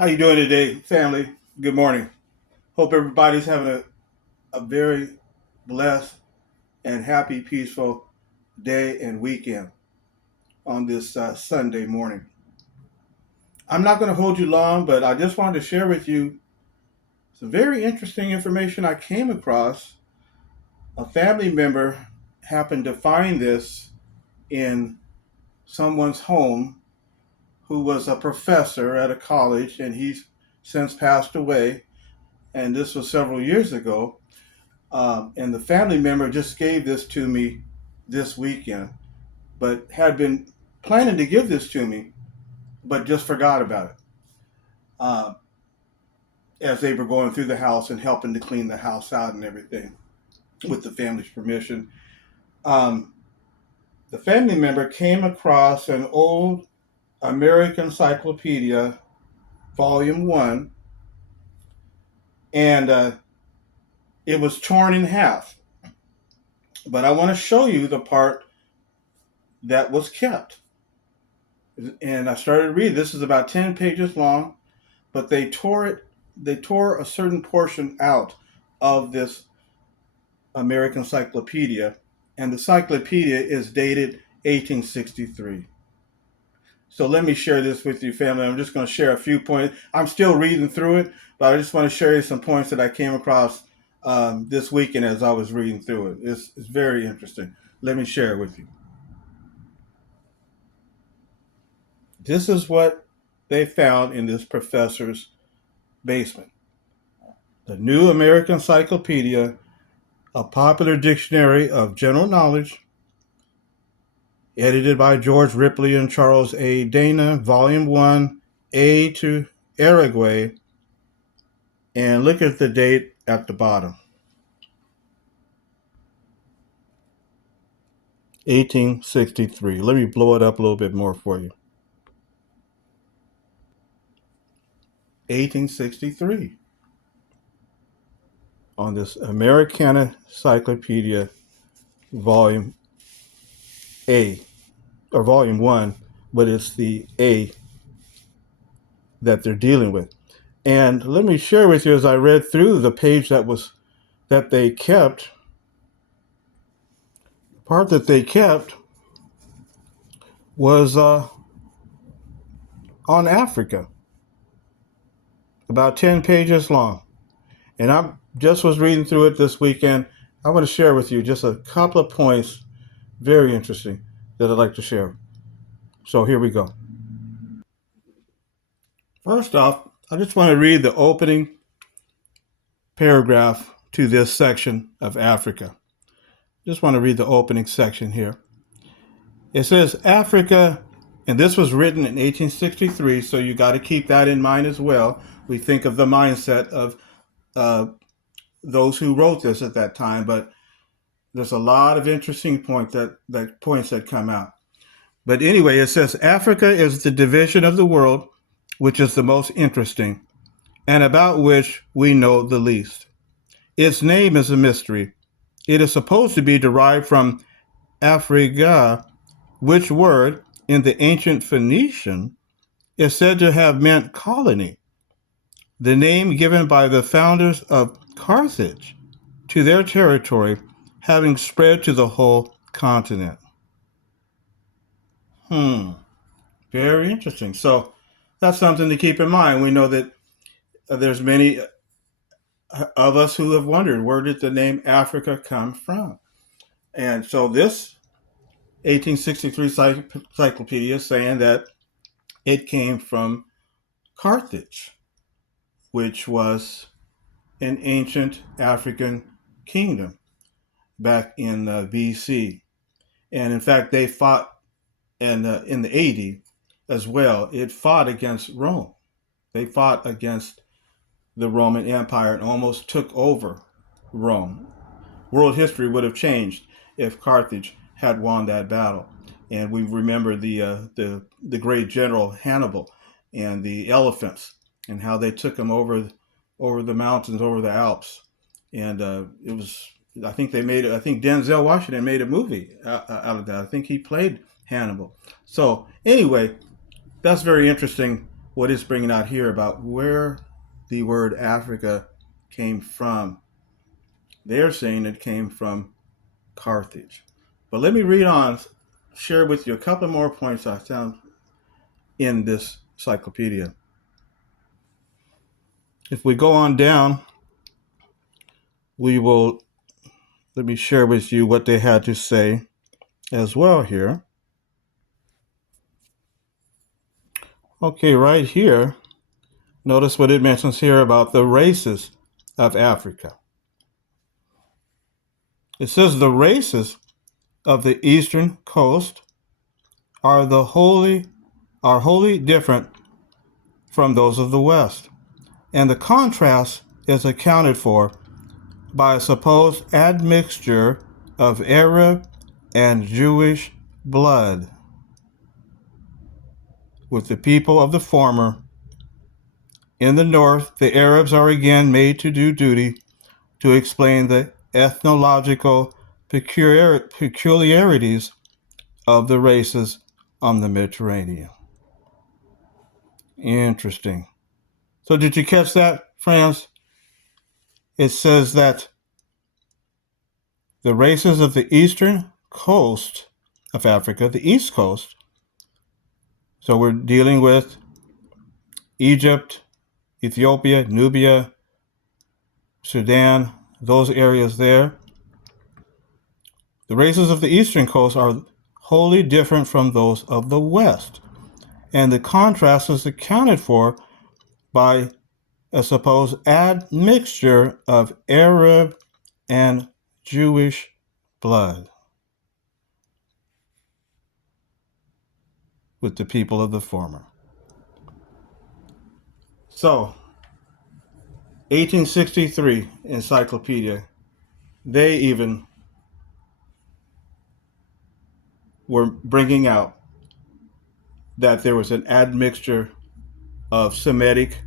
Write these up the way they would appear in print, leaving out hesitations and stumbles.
How you doing today, family? Good morning. Hope everybody's having a very blessed and happy, peaceful day and weekend on this Sunday morning. I'm not going to hold you long, but I just wanted to share with you some very interesting information I came across. A family member happened to find this in someone's home who was a professor at a college, and he's since passed away. And this was several years ago. And the family member just gave this to me this weekend, but had been planning to give this to me, but just forgot about it uh, as they were going through the house and helping to clean the house out and everything with the family's permission. Um, the family member came across an old American Encyclopedia, Volume 1, and it was torn in half. But I want to show you the part that was kept. And I started reading. This is about 10 pages long, but they tore a certain portion out of this American Encyclopedia, and the encyclopedia is dated 1863. So let me share this with you, family. I'm just going to share a few points. I'm still reading through it, but I just want to share you some points that I came across this weekend as I was reading through it. It's very interesting. Let me share it with you. This is what they found in this professor's basement. The New American Encyclopedia, a popular dictionary of general knowledge, edited by George Ripley and Charles A. Dana, Volume 1, A to Uruguay. And look at the date at the bottom. 1863. Let me blow it up a little bit more for you. 1863. On this Americana Encyclopedia, Volume A, or Volume 1, but it's the A that they're dealing with. And let me share with you, as I read through the page that they kept, the part that they kept was on Africa, about 10 pages long. And I just was reading through it this weekend. I want to share with you just a couple of points, very interesting, that I'd like to share. So here we go. First off, I just want to read the opening paragraph to this section of Africa. Just want to read the opening section here. It says Africa, and this was written in 1863, so you got to keep that in mind as well. We think of the mindset of those who wrote this at that time, but there's a lot of interesting points that come out. But anyway, it says Africa is the division of the world which is the most interesting, and about which we know the least. Its name is a mystery. It is supposed to be derived from Africa, which word, in the ancient Phoenician, is said to have meant colony, the name given by the founders of Carthage to their territory, having spread to the whole continent. Very interesting. So that's something to keep in mind. We know that there's many of us who have wondered, where did the name Africa come from? And so this 1863 encyclopedia is saying that it came from Carthage, which was an ancient African kingdom back in BC. And in fact, they fought in the 80 as well. It fought against Rome. They fought against the Roman Empire and almost took over Rome. World history would have changed if Carthage had won that battle. And we remember the great general Hannibal and the elephants and how they took them over the mountains, over the Alps. And it was, I think Denzel Washington made a movie out of that. I think he played Hannibal. So anyway, that's very interesting what it's bringing out here about where the word Africa came from. They're saying it came from Carthage. But let me read on, share with you a couple more points I found in this encyclopedia. If we go on down, let me share with you what they had to say as well here. Okay, right here, notice what it mentions here about the races of Africa. It says the races of the eastern coast are wholly different from those of the west, and the contrast is accounted for by a supposed admixture of Arab and Jewish blood with the people of the former. In the north, the Arabs are again made to do duty to explain the ethnological peculiarities of the races on the Mediterranean. Interesting. So did you catch that, friends? It says that the races of the eastern coast of Africa, the east coast, so we're dealing with Egypt, Ethiopia, Nubia, Sudan, those areas there. The races of the eastern coast are wholly different from those of the west, and the contrast is accounted for by a supposed admixture of Arab and Jewish blood with the people of the former. So, 1863 Encyclopedia, they even were bringing out that there was an admixture of Semitic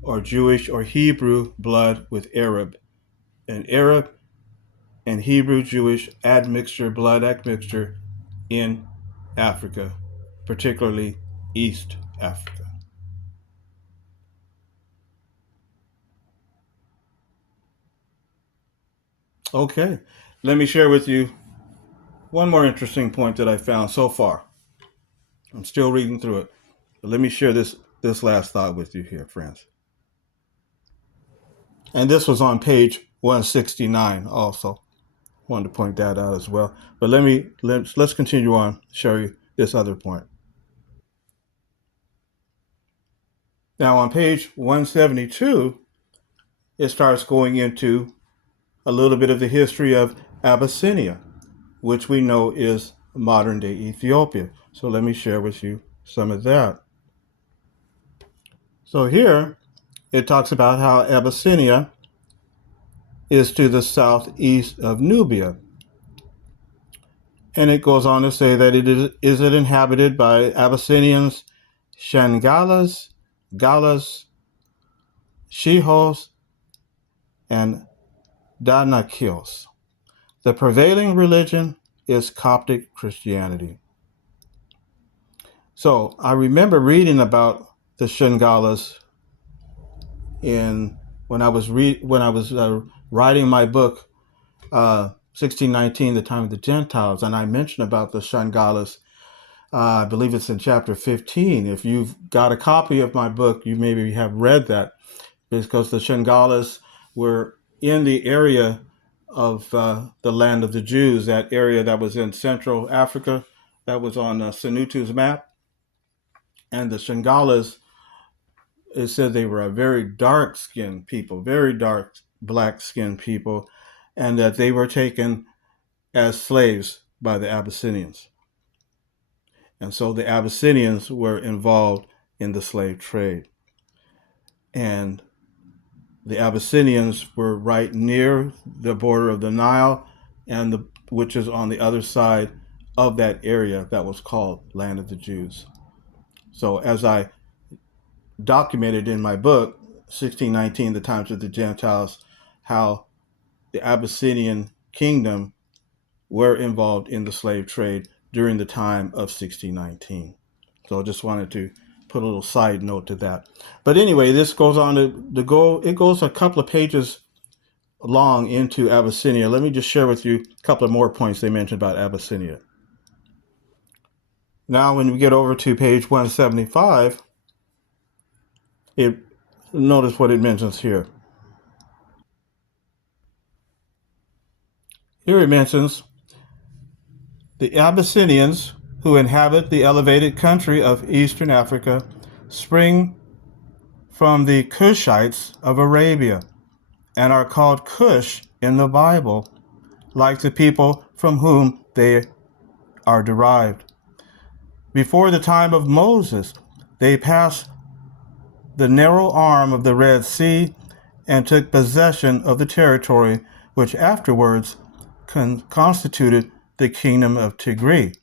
or Jewish or Hebrew blood with Arab. An Arab and Hebrew Jewish blood admixture in Africa, particularly East Africa. Okay, let me share with you one more interesting point that I found so far. I'm still reading through it, but let me share this last thought with you here, friends. And this was on page 169 also. Wanted to point that out as well. But let's continue on, show you this other point. Now on page 172, it starts going into a little bit of the history of Abyssinia, which we know is modern day Ethiopia. So let me share with you some of that. So here it talks about how Abyssinia is to the southeast of Nubia. And it goes on to say that it is inhabited by Abyssinians, Shangalas, Galas, Shihos, and Danakils. The prevailing religion is Coptic Christianity. So I remember reading about the Shangalas when I was writing my book, 1619, The Time of the Gentiles, and I mentioned about the Shangalas. I believe it's in chapter 15. If you've got a copy of my book, you maybe have read that, because the Shangalas were in the area of the land of the Jews, that area that was in Central Africa, that was on Sanutu's map. And the Shangalas, it said they were a very dark-skinned people, very dark black-skinned people, and that they were taken as slaves by the Abyssinians. And so the Abyssinians were involved in the slave trade. And the Abyssinians were right near the border of the Nile, which is on the other side of that area that was called Land of the Jews. So as I documented in my book, 1619, The Times of the Gentiles, how the Abyssinian kingdom were involved in the slave trade during the time of 1619. So I just wanted to put a little side note to that. But anyway, this goes on to go. It goes a couple of pages long into Abyssinia. Let me just share with you a couple of more points they mentioned about Abyssinia. Now, when we get over to page 175, notice what it mentions here. Here it mentions the Abyssinians who inhabit the elevated country of eastern Africa spring from the Cushites of Arabia and are called Cush in the Bible, like the people from whom they are derived. Before the time of Moses, they passed the narrow arm of the Red Sea and took possession of the territory which afterwards constituted the kingdom of Tigray.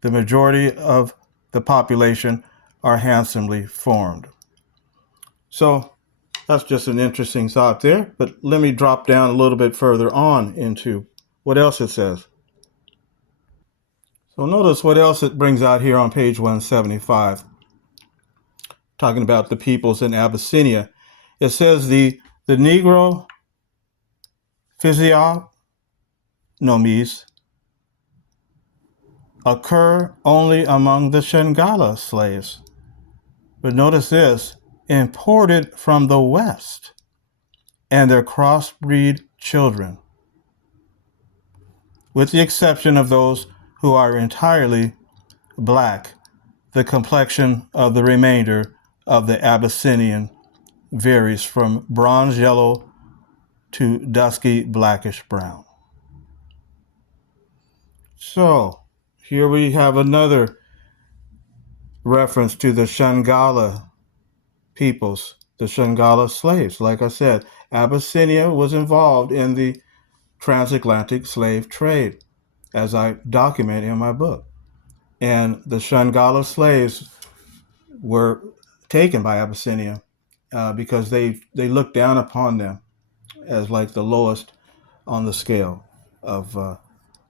The majority of the population are handsomely formed. So that's just an interesting thought there, but let me drop down a little bit further on into what else it says. So notice what else it brings out here on page 175, talking about the peoples in Abyssinia. It says the Negro physiognomies occur only among the Shanghala slaves. But notice this, imported from the West, and their crossbreed children, with the exception of those who are entirely black. The complexion of the remainder of the Abyssinian varies from bronze yellow to dusky blackish brown. So here we have another reference to the Shanghala peoples, the Shanghala slaves. Like I said, Abyssinia was involved in the transatlantic slave trade, as I document in my book. And the Shanghala slaves were taken by Abyssinia because they looked down upon them as like the lowest on the scale of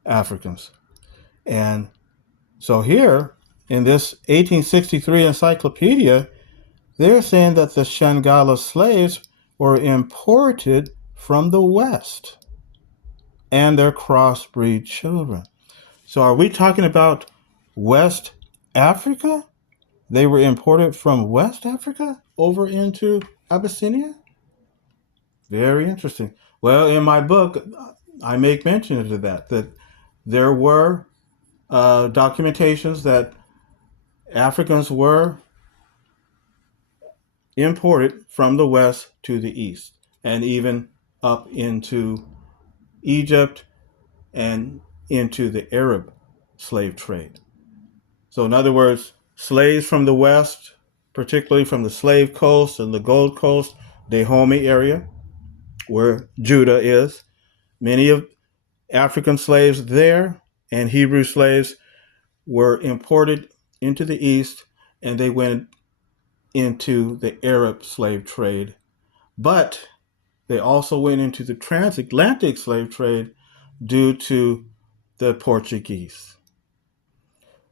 Africans. And so here in this 1863 encyclopedia, they're saying that the Shanghala slaves were imported from the West and their crossbreed children. So are we talking about West Africa? They were imported from West Africa over into Abyssinia? Very interesting. Well, in my book, I make mention of that there were documentations that Africans were imported from the West to the East, and even up into Egypt and into the Arab slave trade. So in other words, slaves from the West, particularly from the Slave Coast and the Gold Coast, Dahomey area, where Judah is, many of African slaves there and Hebrew slaves were imported into the East, and they went into the Arab slave trade. But they also went into the transatlantic slave trade due to the Portuguese.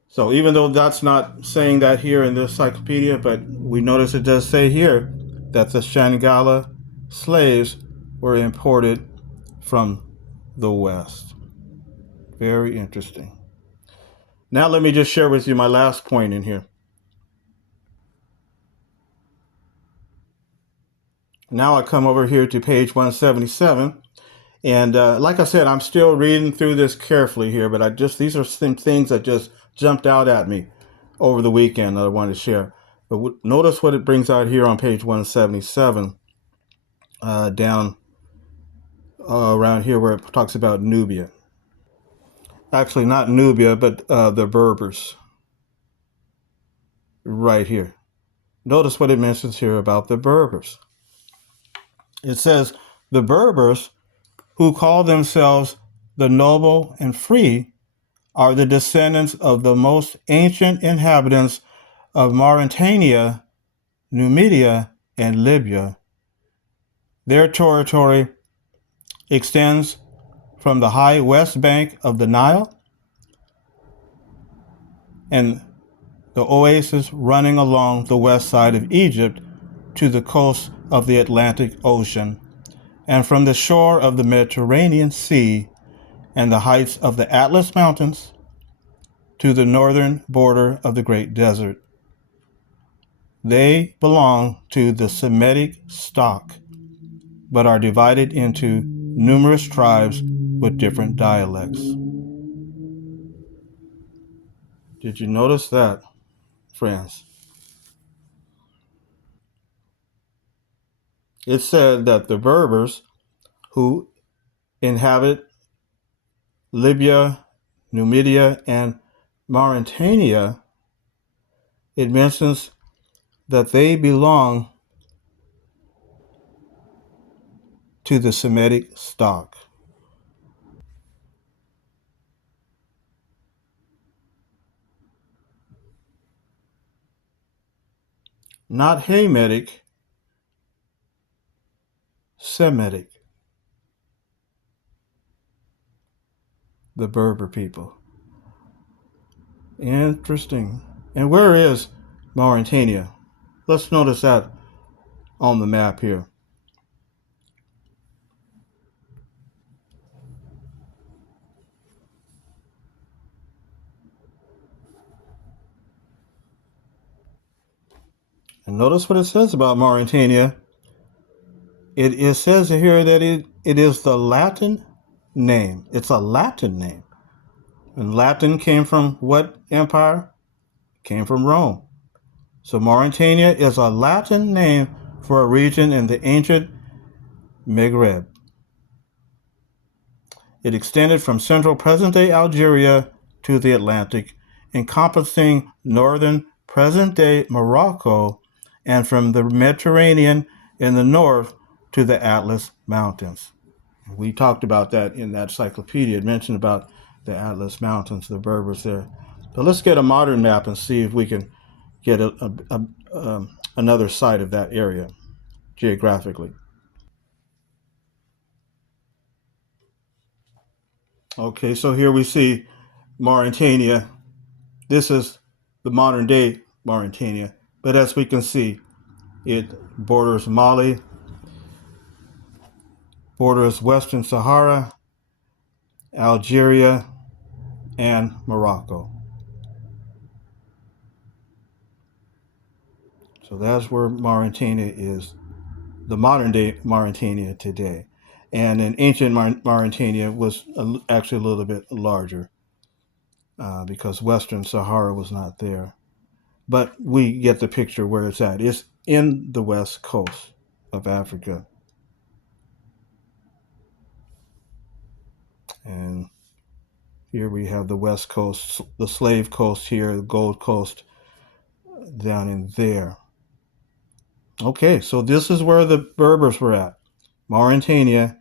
So even though that's not saying that here in the encyclopedia, but we notice it does say here that the Shanghala slaves were imported from the West. Very interesting. Now let me just share with you my last point in here. Now I come over here to page 177. And like I said, I'm still reading through this carefully here, but these are some things that just jumped out at me over the weekend that I wanted to share. But notice what it brings out here on page 177, down around here where it talks about Nubia. Actually, not Nubia, but the Berbers. Right here. Notice what it mentions here about the Berbers. It says, the Berbers, who call themselves the noble and free, are the descendants of the most ancient inhabitants of Mauritania, Numidia, and Libya. Their territory extends from the high west bank of the Nile and the oasis running along the west side of Egypt to the coast of the Atlantic Ocean, and from the shore of the Mediterranean Sea and the heights of the Atlas Mountains to the northern border of the Great Desert. They belong to the Semitic stock, but are divided into numerous tribes with different dialects. Did you notice that, friends? It said that the Berbers, who inhabit Libya, Numidia, and Mauritania, it mentions that they belong to the Semitic stock. Not Hamitic, Semitic, the Berber people. Interesting. And where is Mauritania? Let's notice that on the map here. And notice what it says about Mauritania. It says here that it is the Latin name. It's a Latin name. And Latin came from what empire? Came from Rome. So Mauritania is a Latin name for a region in the ancient Maghreb. It extended from central present-day Algeria to the Atlantic, encompassing northern present-day Morocco, and from the Mediterranean in the north to the Atlas Mountains. We talked about that in that encyclopedia. It mentioned about the Atlas Mountains, the Berbers there. So let's get a modern map and see if we can get another side of that area geographically. Okay, so here we see Mauritania. This is the modern day Mauritania. But as we can see, it borders Mali, borders Western Sahara, Algeria, and Morocco. So that's where Mauritania is, the modern day Mauritania today. And in ancient Mauritania was actually a little bit larger because Western Sahara was not there. But we get the picture where it's at. It's in the west coast of Africa. And here we have the west coast, the slave coast here, the Gold Coast down in there. Okay, so this is where the Berbers were at, Mauritania,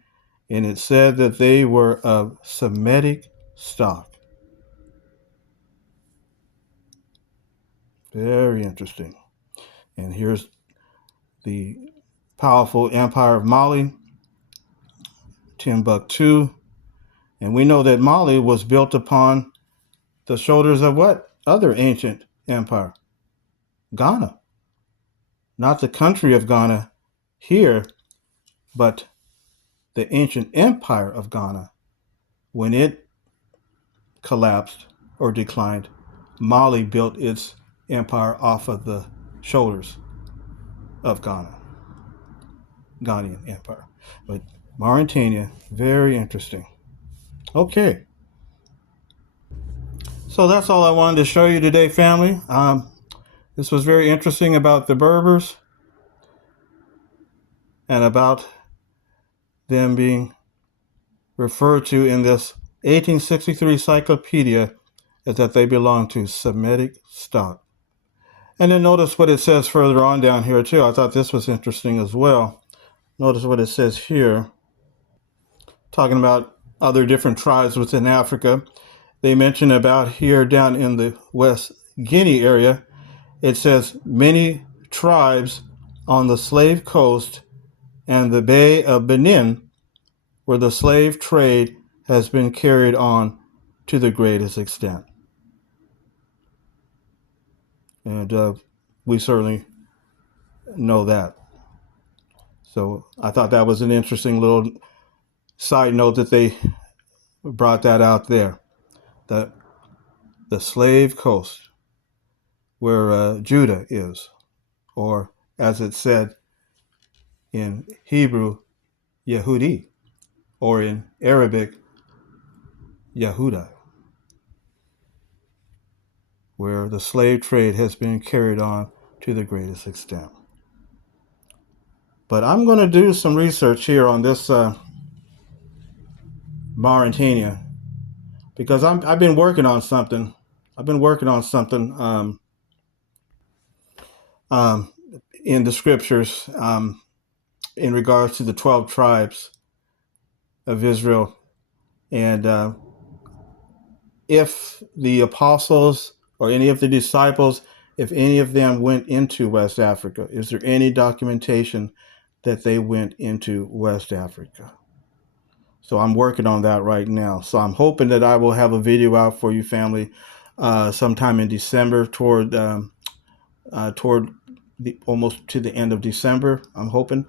and it said that they were of Semitic stock. Very interesting. And here's the powerful empire of Mali, Timbuktu. And we know that Mali was built upon the shoulders of what other ancient empire? Ghana. Not the country of Ghana here, but the ancient empire of Ghana. When it collapsed or declined, Mali built its empire off of the shoulders of Ghana, Ghanaian empire. But Mauritania, very interesting. Okay. So that's all I wanted to show you today, family. This was very interesting about the Berbers and about them being referred to in this 1863 encyclopedia as that they belong to Semitic stock. And then notice what it says further on down here too. I thought this was interesting as well. Notice what it says here, talking about other different tribes within Africa. They mention about here down in the West Guinea area, it says many tribes on the slave coast and the Bay of Benin, where the slave trade has been carried on to the greatest extent. And we certainly know that. So I thought that was an interesting little side note that they brought that out there. The slave coast where Judah is, or as it's said in Hebrew, Yehudi, or in Arabic, Yehuda, where the slave trade has been carried on to the greatest extent. But I'm going to do some research here on this Mauritania, because I've been working on something. I've been working on something in the scriptures in regards to the 12 tribes of Israel. And if the apostles or any of the disciples, if any of them went into West Africa, is there any documentation that they went into West Africa? So I'm working on that right now. So I'm hoping that I will have a video out for you, family, sometime in December, toward almost to the end of December. I'm hoping.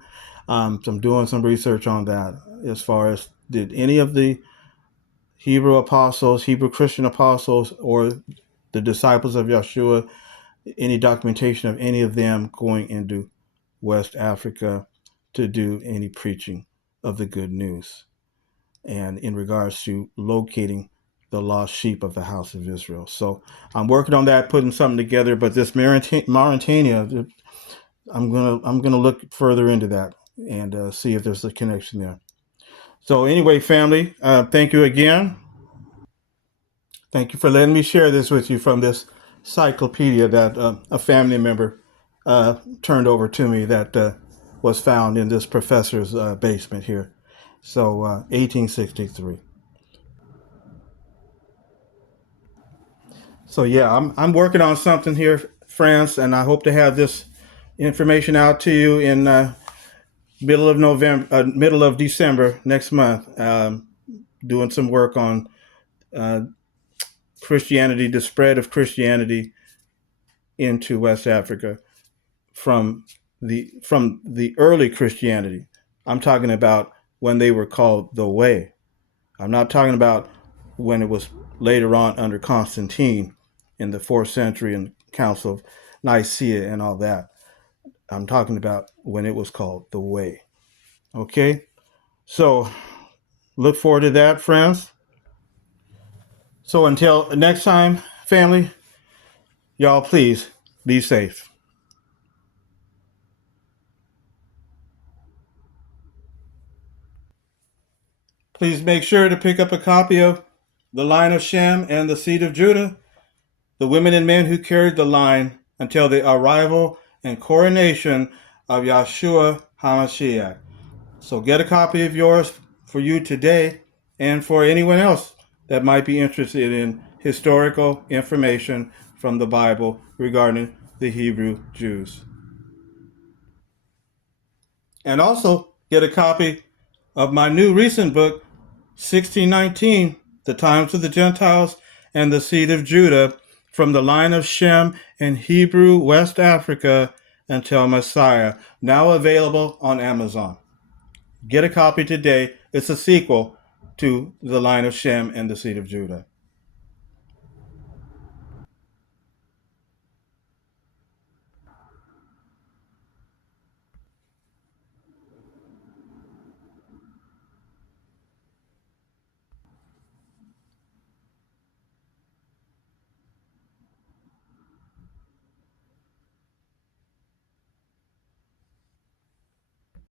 So I'm doing some research on that as far as did any of the Hebrew apostles, Hebrew Christian apostles, or the disciples of Yeshua, any documentation of any of them going into West Africa to do any preaching of the good news, and in regards to locating the lost sheep of the house of Israel. So I'm working on that, putting something together. But this Mauritania, I'm gonna look further into that and see if there's a connection there. So anyway, family, thank you again. Thank you for letting me share this with you from this encyclopedia that a family member turned over to me that was found in this professor's basement here. So 1863. So yeah, I'm working on something here, friends, and I hope to have this information out to you in middle of December next month. Doing some work on Christianity, the spread of Christianity into West Africa from the early Christianity. I'm talking about when they were called the Way. I'm not talking about when it was later on under Constantine in the 4th century and Council of Nicaea and all that. I'm talking about when it was called the Way. Okay? So look forward to that, friends. So until next time, family, y'all please be safe. Please make sure to pick up a copy of The Line of Shem and the Seed of Judah, the women and men who carried the line until the arrival and coronation of Yeshua HaMashiach. So get a copy of yours for you today and for anyone else that might be interested in historical information from the Bible regarding the Hebrew Jews. And also get a copy of my new recent book, 1619, The Times of the Gentiles and the Seed of Judah, from the line of Shem in Hebrew West Africa until Messiah, now available on Amazon. Get a copy today. It's a sequel to The Line of Shem and the Seed of Judah.